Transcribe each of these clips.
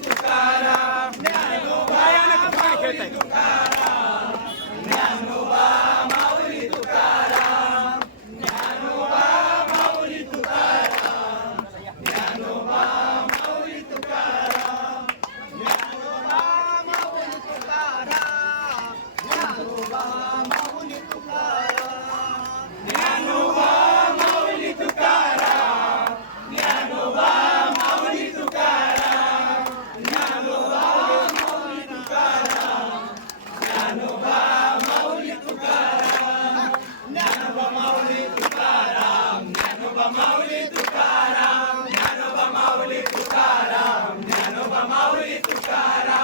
તુકારામ જ્ઞાનો ભયાનક પાખે તય Tukaram, Nanoba Mauli Tukaram, Nanoba Mauli Tukaram.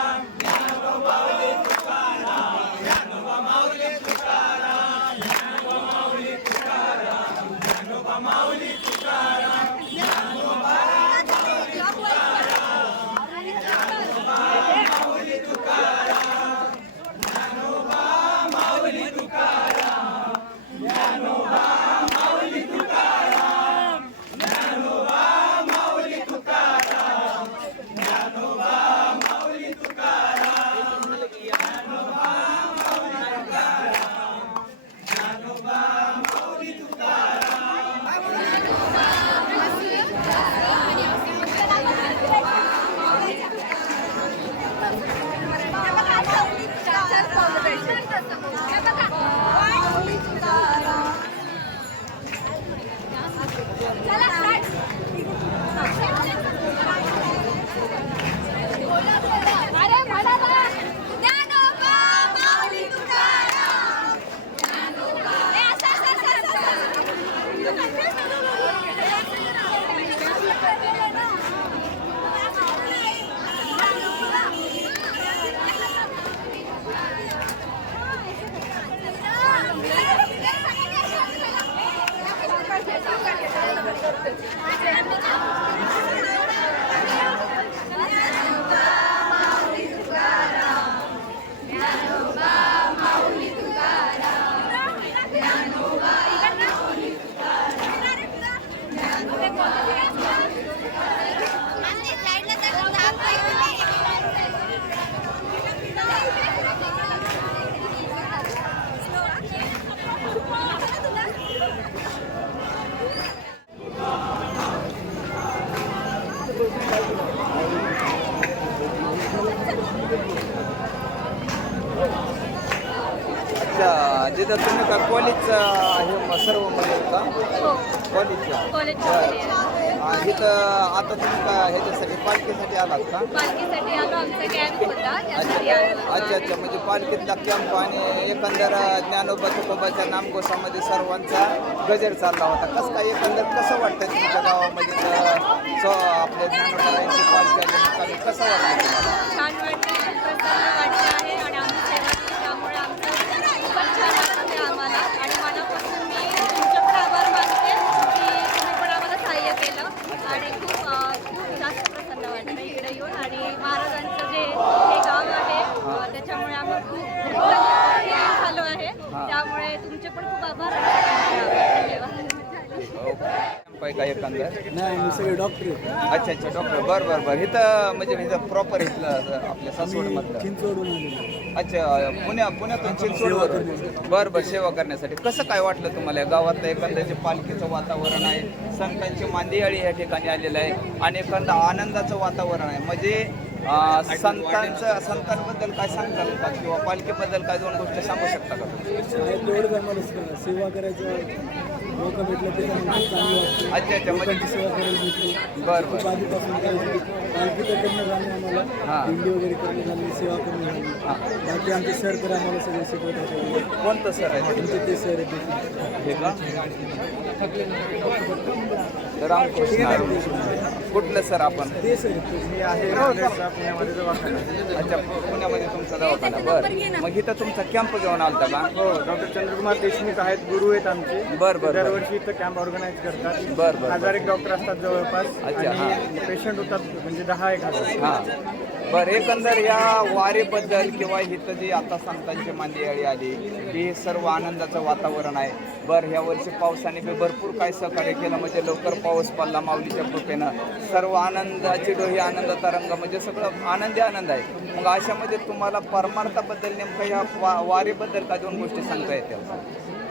Thank you. तिथं तुम्ही काय कॉलेजचं हे सर्वमध्ये का हो. मध्ये. आहे. आणि इथं आता तुम्ही काय ह्याच्यासाठी पालखीसाठी आलात का? पालखीसाठी आलो. आमचा कॅम्प होता. त्यासाठी आलो. अच्छा अच्छा. म्हणजे पालखीतला कॅम्प आणि एकंदर ज्ञानोबा तुकोबाच्या नामघोषामध्ये सर्वांचा गजर चालला होता. कसं काय एकंदर कसं वाटतं तुमच्या गावामध्ये आपल्या ज्ञानोबारायांची पालखी कसं वाटतं तुम्हाला छान वाटतं खूप प्रसन्न वाटतं आहे आणि आमची सेवा केली त्यामुळे आमचं खूपच छान वाटतं आहे आम्हाला आणि मनापासून मी तुमचे पण आभार मानते की तुम्ही पण आम्हाला सहाय्य केलं आणि खूप अं, खूप जास्त प्रसन्न वाटतं इकडे येऊन आणि महाराजांचं जे हे गाव आहे अं, त्याच्यामुळे आम्ही खूप खूप झालो आहे त्यामुळे तुमचे पण खूप आभार आणि धन्यवाद. कॅम्प आहे का एकंदर नाही मी सगळे डॉक्टर. अच्छा अच्छा डॉक्टर बरं बरं बरं. इथं म्हणजे इथं प्रॉपर इथलं आपल्या सासवडमधलं चिंचवडून अच्छा पुण्या पुण्यातून चिंचवडवर. बरं बरं सेवा करण्यासाठी. कसं काय वाटलं तुम्हाला? या गावातलं एकंदरचे पालखीचं वातावरण आहे संतांची मांदियाळी या ठिकाणी आलेलं आहे आणि एखादं आनंदाचं वातावरण आहे. म्हणजे संतांचं संतांबद्दल काय सांगताल का? किंवा पालखीबद्दल काय दोन गोष्टी सांगू शकता का सेवा करायचं अच्छा. अच्छा म्हणजे बरं बरं. पालखी तर करणं झाली आम्हाला हां. दिंडी वगैरे करणं झाली सेवा करणं झाली. हां. बाकी आमचे सर तर आम्हाला सगळे शिकवतात कोणतं सर आहे? ते सर आहेत. हे. कुठलं सर आपण? ते सर. मी आहे पुण्यामध्ये दवाखाना. अच्छा पुण्यामध्ये तुमचा दवाखाना. बरं. मग इथं तुमचा कॅम्प घेऊन आलता का? हो डॉक्टर चंद्रकुमार देशमुख आहेत गुरु आहेत आमचे. बरं बरं दरवर्षी इथं कॅम्प ऑर्गनाईज करतात. बरं, बरं. हजार एक डॉक्टर असतात जवळपास. अच्छा, आणि पेशंट होतात म्हणजे दहा एक हजार. हां. बरं एकंदर या वारीबद्दल किंवा इथं जी आता संतांची मांदियाळी आली ही सर्व आनंदाचं वातावरण आहे. बरं ह्या वर्षी पावसाने बी भरपूर काय सहकार्य केलं म्हणजे लवकर पाऊस पडला माऊलीच्या कृपेनं. सर्व आनंदाची डोही आनंदाचा रंग म्हणजे सगळं आनंदी आनंद आहे. मग अशामध्ये तुम्हाला परमार्थाबद्दल नेमकं ह्या वा वारीबद्दल का दोन गोष्टी सांगता येत्या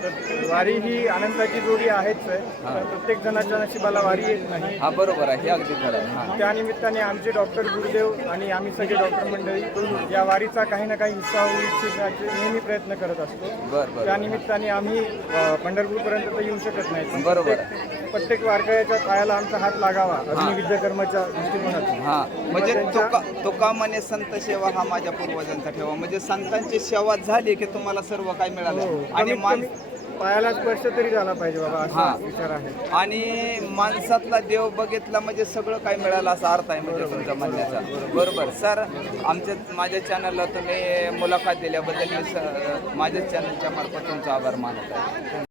वारी ही आनंदाची जोडी आहेच आहे तर प्रत्येक जणाच्या नशिबाला वारी येत नाही. हा बरोबर आहे. हे अगदी खरं आहे. हां. त्या निमित्ताने आमचे डॉक्टर गुरुदेव आणि आम्ही सगळे डॉक्टर मंडळी या वारीचा काही ना काही हिस्सा होऊ इच्छिण्याचे नेहमी प्रयत्न करत असतो. बरं बरं. त्या निमित्ताने आम्ही पंढरपूरपर्यंत तर येऊ शकत नाही पण बरोबर प्रत्येक- प्रत्येक वारकऱ्याच्या पायाला आमचा हात लागावा अग्निविद्या कर्माच्या दृष्टिकोनातून. हा. म्हणजे त्यांच्या- तुका म्हणे संत सेवा हा माझ्या पूर्वजांचा ठेवा? म्हणजे संतांची सेवा झाली की तुम्हाला सर्व काय मिळालं? आणि कमीत मान कमी पायाला स्पर्श तरी झाला पाहिजे बाबा हा. असा विचार आहे. आणि माणसातला देव बघितला म्हणजे सगळं काय मिळालं असा अर्थ आहे म्हणजे तुमचा म्हणण्याचा. बरोबर. सर आमच्या माझ्या चॅनलला तुम्ही मुलाखत दिल्याबद्दल मी स- माझ्या चॅनलच्या मार्फत तुमचा आभार मानत. आहे